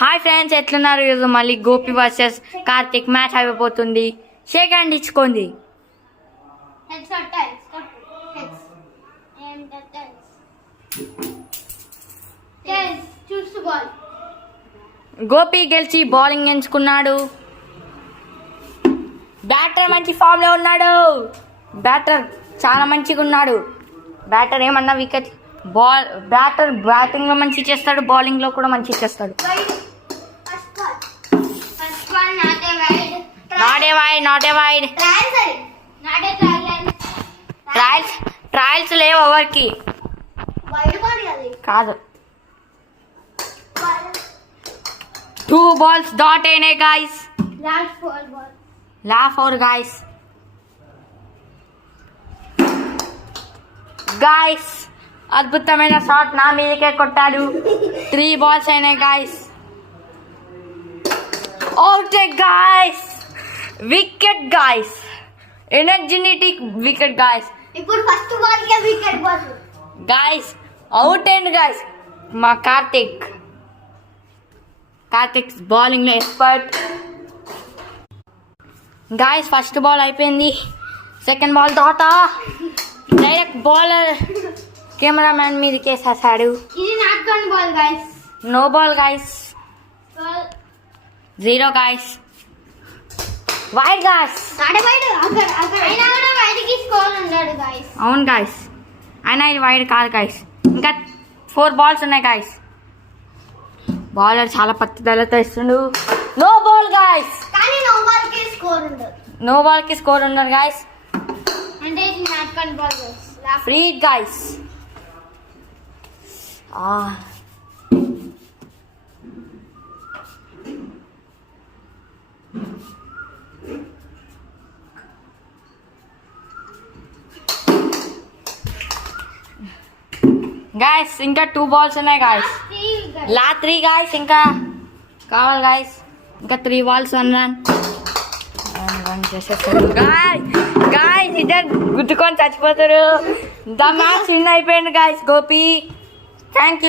Hi friends, ఎట్లున్నారు? ఈరోజు మళ్ళీ గోపి వర్సెస్ కార్తిక్ మ్యాచ్ అయిపోతుంది. షేక్ హ్యాండ్ ఇచ్చుకోండి. గోపి గెలిచి బౌలింగ్ ఎంచుకున్నాడు. బ్యాటర్ మంచి ఫామ్ లో ఉన్నాడు. బ్యాటర్ చాలా మంచిగా ఉన్నాడు. బ్యాటర్ ఏమన్నా వికెట్ బ్యాటర్ బ్యాటింగ్ లో మంచి చేస్తాడు, బౌలింగ్ లో కూడా మంచి చేస్తాడు. Not a wide. ట్రయల్స్ లేవు ఎవరికి కాదు. 2 balls డాట్ అయినాయి గాయస్. లాఫ్ ఓవర్ గాయస్. అద్భుతమైన షాట్ నా మీదకే కొట్టాడు. 3 balls అయినాయి guys. Out guys. Wicket guys. Energetic wicket guys. ఇప్పుడు ఫస్ట్ బాల్ కే wicket guys out and guys. మా కార్తిక్ బౌలింగ్ లో ఎక్స్పర్ట్ గాయస్. ఫస్ట్ బాల్ అయిపోయింది. సెకండ్ బాల్ తోట డైరెక్ట్ బౌలర్ కెమెరామ్యాన్ మీదకి వేసేసాడు. ఇది not gone ball guys. No ball guys. 0 guys. Wide guys. అయినా కూడా వైడ్ కి స్కోర్ ఉండదు గైస్. అవును గైస్, అయినా ఇది వైడ్ కాదు గైస్. ఇంకా 4 balls ఉన్నాయి గైస్. బౌలర్ చాలా పట్టుదలతో ఇస్తుండు. No ball guys. కానీ నో బాల్ కి స్కోర్ ఉండదు. నో బాల్ కి స్కోర్ ఉండదు గైస్. అంటే ఇది not gone ball guys. Free guys. Guys ఇంకా 2 balls ఉన్నాయి గాయస్. 3 గాయస్. ఇంకా కావాలి గాయస్. ఇంకా 3 balls రన్ చేసేస్తారు గాయస్. ఇద్దరు గుద్దుకొని చచ్చిపోతారు. ద మ్యాచ్ విన్ అయిపోయింది గాయస్. Gopi thank you.